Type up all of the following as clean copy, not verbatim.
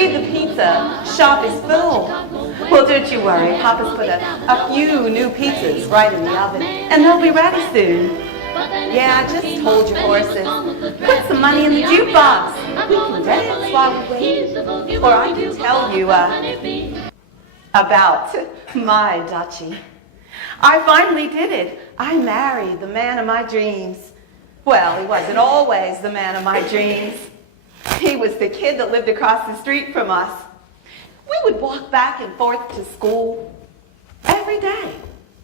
see the pizza shop is full. Well, don't you worry. Papa's put a few new pizzas right in the oven, and they'll be ready soon. Yeah, just hold your horses. Put some money in the jukebox. We can dance while we wait. Or I can tell you about my duchy. I finally did it. I married the man of my dreams. Well, he wasn't always the man of my dreams. He was the kid that lived across the street from us. We would walk back and forth to school every day.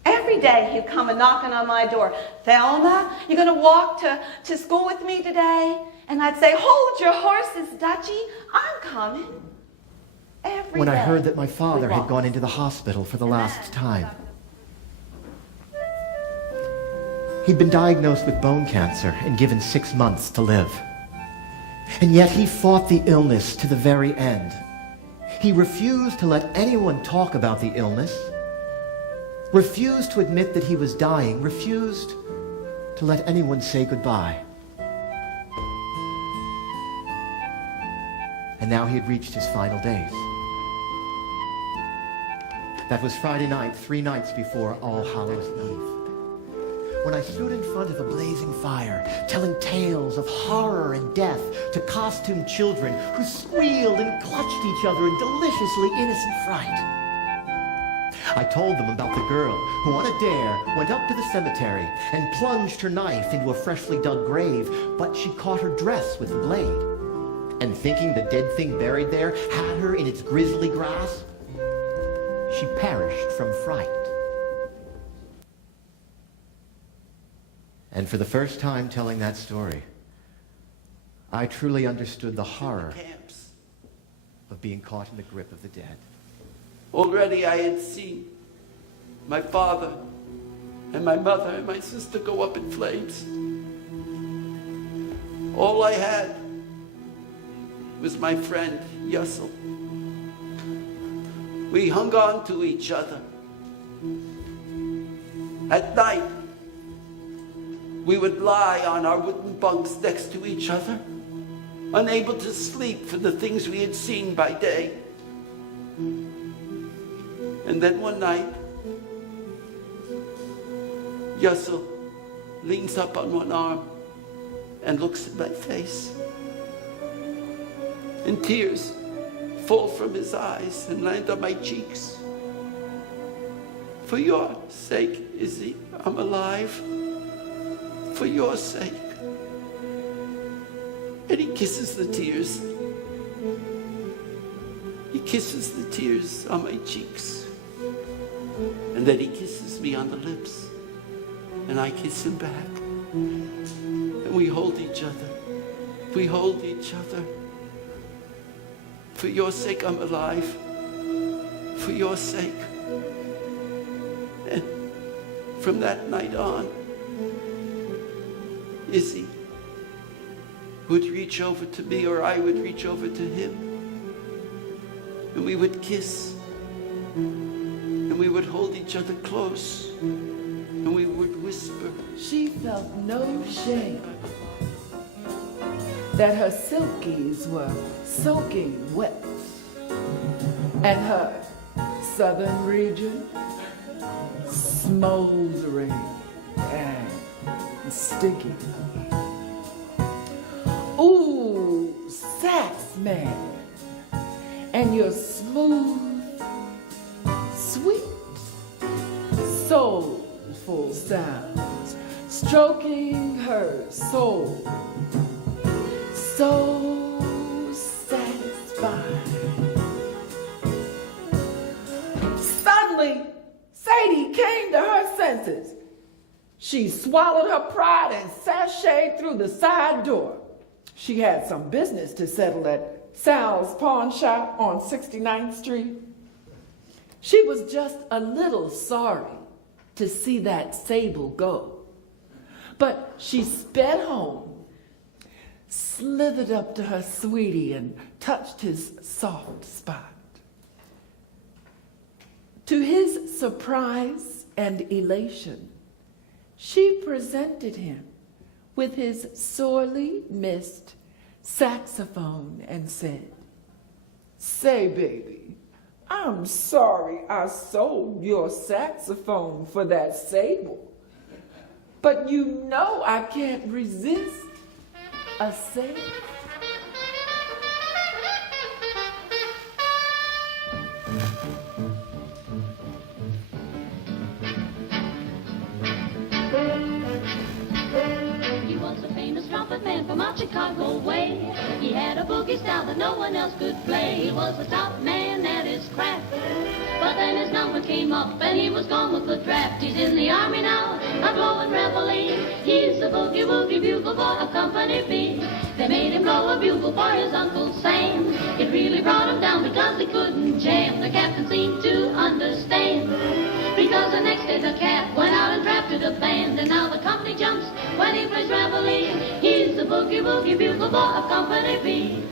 Every day he'd come and knocking on my door. Thelma, you going to walk to school with me today? And I'd say, hold your horses, Dutchie. I'm coming. Every When day I heard that my father had gone into the hospital for the last time. He'd been diagnosed with bone cancer and given 6 months to live. And yet he fought the illness to the very end. He refused to let anyone talk about the illness, refused to admit that he was dying, refused to let anyone say goodbye. And now he had reached his final days. That was Friday night, 3 nights before All Hallows Eve, when I stood in front of a blazing fire, telling tales of horror and death to costumed children who squealed and clutched each other in deliciously innocent fright. I told them about the girl who on a dare went up to the cemetery and plunged her knife into a freshly dug grave, but she caught her dress with the blade, and thinking the dead thing buried there had her in its grisly grasp, she perished from fright. And for the first time telling that story, I truly understood the horror of being caught in the grip of the dead. Already I had seen my father and my mother and my sister go up in flames. All I had was my friend, Yussel. We hung on to each other. At night, we would lie on our wooden bunks next to each other, unable to sleep for the things we had seen by day. And then one night, Yussel leans up on one arm and looks at my face. And tears fall from his eyes and land on my cheeks. For your sake, Izzy, I'm alive. For your sake. And he kisses the tears. He kisses the tears on my cheeks. And then he kisses me on the lips. And I kiss him back. And we hold each other. We hold each other. For your sake, I'm alive. For your sake. And from that night on, Izzy would reach over to me, or I would reach over to him. And we would kiss. And we would hold each other close. And we would whisper. She felt no shame that her silkies were soaking wet, and her southern region smoldering and sticky. Ooh, sax man, and your smooth, sweet, soulful sounds stroking her soul. So satisfying. Suddenly, Sadie came to her senses. She swallowed her pride and sashayed through the side door. She had some business to settle at Sal's pawn shop on 69th Street. She was just a little sorry to see that sable go. But she sped home, slithered up to her sweetie and touched his soft spot. To his surprise and elation, she presented him with his sorely missed saxophone and said, Say, baby, I'm sorry I sold your saxophone for that sable. But you know I can't resist a sable. He was a famous trumpet man from out Chicago way. He had a boogie style that no one else could play. He was the top man at his craft. But then his number came up and he was gone with the draft. He's in the army now, a blowing reveille. He's the boogie woogie bugle boy of Company B. They made him blow a bugle for his Uncle Sam. It really brought him down because he couldn't jam. The captain seemed to understand, because the next day the cap went out and drafted a band. And now the company jumps when he plays reveille. He's the boogie woogie bugle boy of Company B.